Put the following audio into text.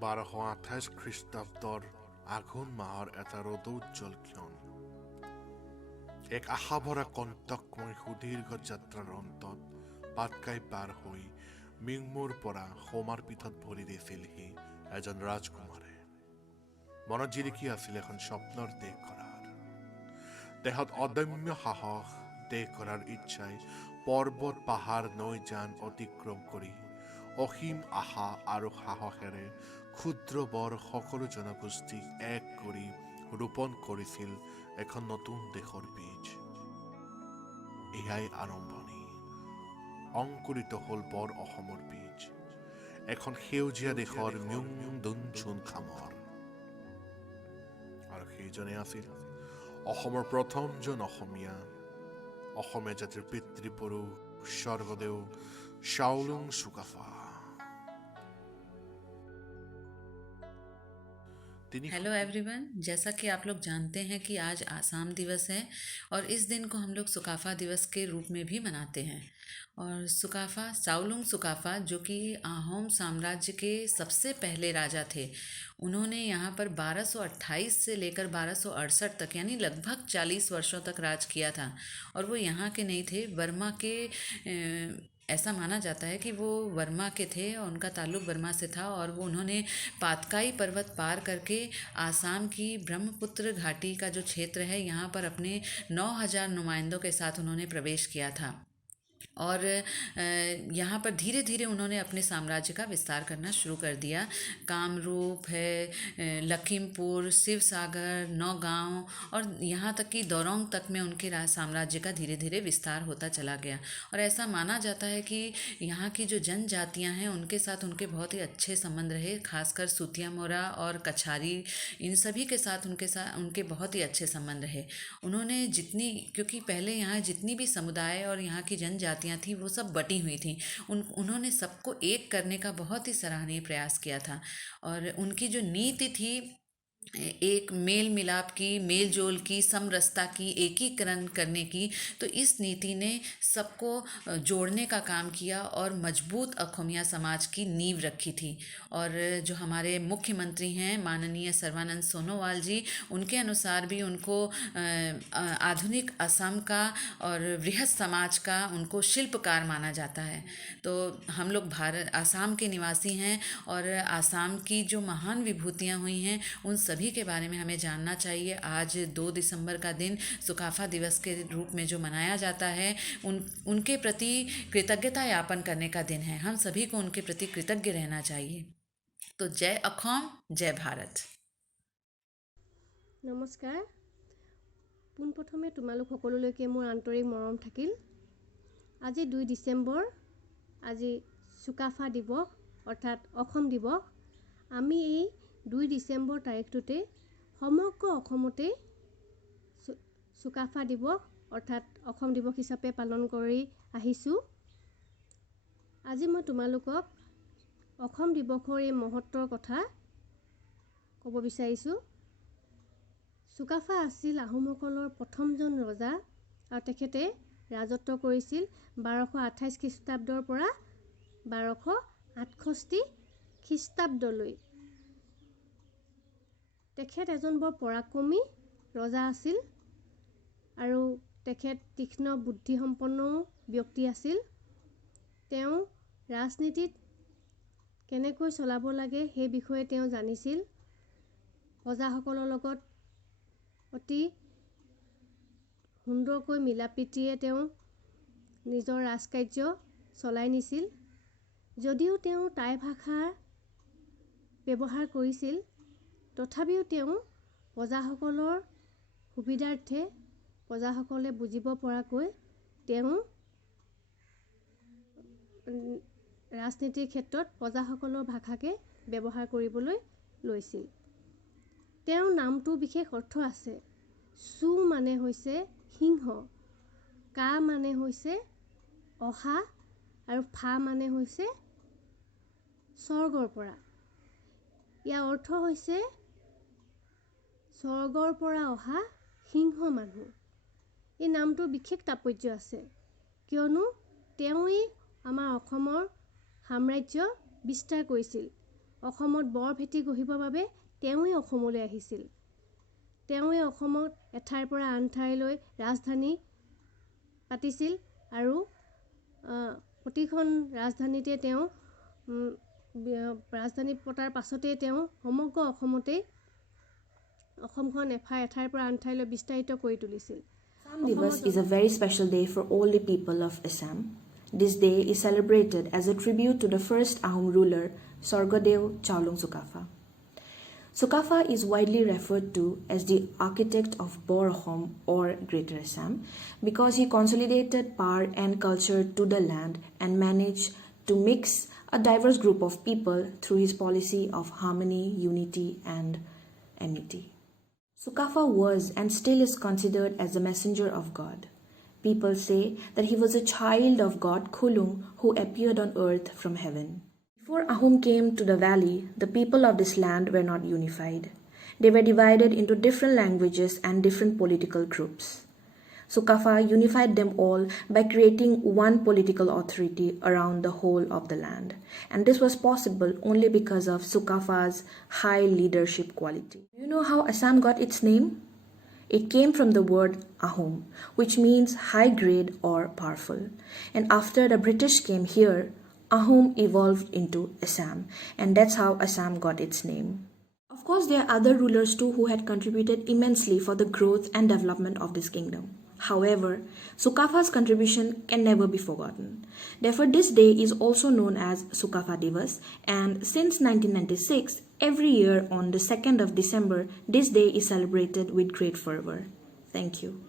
1228 খ্ৰীষ্টাব্দৰ আঘোণ মাহৰ এটা ৰৌদ্ৰোজ্জ্বল ক্ষণ। এক আশাভৰা কণ্টকময় সুদীৰ্ঘ যাত্ৰাৰ অন্তত পাটকাই পাৰ হৈ মিংমুৰ পৰা হোমাৰ পীঠত ভৰি দিছিলহি এজন ৰাজকুমাৰে। মনত জিলিকি আছিল এখন স্বপ্নৰ দেশ গঢ়াৰ। দেহত অদম্য সাহস, দেশ গঢ়াৰ ইচ্ছাই পৰ্বত পাহাৰ নৈ যান অতিক্ৰম কৰি অসীম আশা আৰু সাহসেৰে ক্ষুদ্ৰ বৰ সকলো জনগোষ্ঠীক এক কৰি ৰোপণ কৰিছিল এখন নতুন দেশৰ বীজ। এয়াই আৰম্ভণি। অংকুৰিত হ'ল বৰ অসমৰ বীজ, এখন সেউজীয়া দেশৰ মিউং দুন চুন খামৰ। আৰু সেইজনে আছিল অসমৰ প্ৰথমজন অসমীয়া, অসমীয়া জাতিৰ পিতৃপুৰুষ স্বৰ্গদেউ চাওলুং চুকাফা। हेलो एवरीवन, जैसा कि आप लोग जानते हैं कि आज आसाम दिवस है और इस दिन को हम लोग सुकाफा दिवस के रूप में भी मनाते हैं। और सुकाफा चाओलुंग सुकाफा जो कि आहोम साम्राज्य के सबसे पहले राजा थे, उन्होंने यहाँ पर 1228 से लेकर 1268 तक यानी लगभग 40 वर्षों तक राज किया था। और वो यहाँ के नहीं थे, बर्मा के ऐसा माना जाता है कि वो वर्मा के थे और उनका ताल्लुक बर्मा से था। और वो उन्होंने पातकाई पर्वत पार करके आसाम की ब्रह्मपुत्र घाटी का जो क्षेत्र है यहाँ पर अपने 9000 नुमाइंदों के साथ उन्होंने प्रवेश किया था। और यहाँ पर धीरे धीरे उन्होंने अपने साम्राज्य का विस्तार करना शुरू कर दिया। कामरूप है, लखीमपुर, शिवसागर, नौगांव और यहाँ तक कि दौरोंग तक में उनके साम्राज्य का धीरे धीरे विस्तार होता चला गया। और ऐसा माना जाता है कि यहाँ की जो जनजातियाँ हैं उनके साथ उनके बहुत ही अच्छे संबंध रहे, खासकर सूतिया मोरा और कछारी, इन सभी के साथ उनके बहुत ही अच्छे संबंध रहे। उन्होंने क्योंकि पहले यहाँ जितनी भी समुदाय और यहाँ की जनजातियाँ थी वो सब बटी हुई थी, उन्होंने सबको एक करने का बहुत ही सराहनीय प्रयास किया था। और उनकी जो नीति थी एक मेल मिलाप की, मेल जोल की, समरसता की, एकीकरण करने की, तो इस नीति ने सबको जोड़ने का काम किया और मजबूत अखोमिया समाज की नींव रखी थी। और जो हमारे मुख्यमंत्री हैं माननीय सर्बानंद सोनोवाल जी, उनके अनुसार भी उनको आधुनिक असम का और बृहत समाज का उनको शिल्पकार माना जाता है। तो हम लोग आसाम के निवासी हैं और आसाम की जो महान विभूतियाँ हुई हैं उन सभी के बारे में हमें जानना चाहिए। आज 2 दिसंबर का दिन सुकाफा दिवस के रूप में जो मनाया जाता है, उनके प्रति कृतज्ञता यापन करने का दिन है। हम सभी को उनके प्रति कृतज्ञ रहना चाहिए। तो जय अखोम, जय भारत। नमस्कार। পোনপ্ৰথমে তোমালোক সকলোলৈকে মোৰ আন্তৰিক মৰম থাকিল। আজি 2 ডিচেম্বৰ, আজি চুকাফা দিৱস অৰ্থাৎ অসম দিৱস। আমি এই 2 ডিচেম্বৰ তাৰিখটোতে সমগ্ৰ অসমতে চুকাফা দিৱস অৰ্থাৎ অসম দিৱস হিচাপে পালন কৰি আহিছোঁ। আজি মই তোমালোকক অসম দিৱসৰ এই মহত্বৰ কথা ক'ব বিচাৰিছোঁ। চুকাফা আছিল আহোমসকলৰ প্ৰথমজন ৰজা আৰু তেখেতে ৰাজত্ব কৰিছিল 1228 খ্ৰীষ্টাব্দৰ পৰা 1268 খ্ৰীষ্টাব্দলৈ। তেখেত এজন বৰ পৰাক্ৰমী ৰজা আছিল আৰু তেখেত তীক্ষ্ণ বুদ্ধিসম্পন্ন ব্যক্তি আছিল। তেওঁ ৰাজনীতিত কেনেকৈ চলাব লাগে সেই বিষয়ে তেওঁ জানিছিল। প্ৰজাসকলৰ লগত অতি সুন্দৰকৈ মিলাপ্ৰীতিৰে তেওঁ নিজৰ ৰাজকাৰ্য চলাই নিছিল। যদিও তেওঁ টাই ভাষা ব্যৱহাৰ কৰিছিল, তথাপিও তেওঁ প্ৰজাসকলৰ সুবিধাৰ্থে প্ৰজাসকলে বুজিব পৰাকৈ তেওঁ ৰাজনীতিৰ ক্ষেত্ৰত প্ৰজাসকলৰ ভাষাকে ব্যৱহাৰ কৰিবলৈ লৈছিল। তেওঁৰ নামটো বিশেষ অৰ্থ আছে। চু মানে হৈছে সিংহ, কা মানে হৈছে অহা আৰু ফা মানে হৈছে স্বৰ্গৰ পৰা। ইয়াৰ অৰ্থ হৈছে স্বৰ্গৰ পৰা অহা সিংহ মানুহ। এই নামটোৰ বিশেষ তাৎপৰ্য আছে, কিয়নো তেওঁই আমাৰ অসমৰ সাম্ৰাজ্য বিস্তাৰ কৰিছিল। অসমত বৰ ভেটি গঢ়িবৰ বাবে তেওঁৱেই অসমলৈ আহিছিল। তেওঁৱে অসমত এঠাইৰ পৰা আন ঠাইলৈ ৰাজধানী পাতিছিল আৰু প্ৰতিখন ৰাজধানীতে তেওঁ ৰাজধানী পতাৰ পাছতে তেওঁ সমগ্ৰ অসমতেই অসমখন এঠাইৰ পৰা আন ঠাইলৈ বিস্তাৰিত কৰি তুলিছিল। Assam Divas is a very special day for all the people of Assam. This day is celebrated as a tribute to the first Ahom ruler, Sorgodew Chaulung Sukafa. Sukafa is widely referred to as the architect of Bor Ahom or Greater Assam because he consolidated power and culture to the land and managed to mix a diverse group of people through his policy of harmony, unity, and amity. Sukafa was and still is considered as a messenger of God. People say that he was a child of God Khulung who appeared on earth from heaven. Before Ahom came to the valley, the people of this land were not unified. They were divided into different languages and different political groups. Sukafa unified them all by creating one political authority around the whole of the land. And this was possible only because of Sukafa's high leadership quality. Do you know how Assam got its name? It came from the word Ahom, which means high grade or powerful. And after the British came here, Ahom evolved into Assam, and that's how Assam got its name. Of course, there are other rulers too who had contributed immensely for the growth and development of this kingdom. However, Sukafa's contribution can never be forgotten. Therefore, this day is also known as Sukafa Divas, and since 1996, every year on the 2nd of December, this day is celebrated with great fervor. Thank you.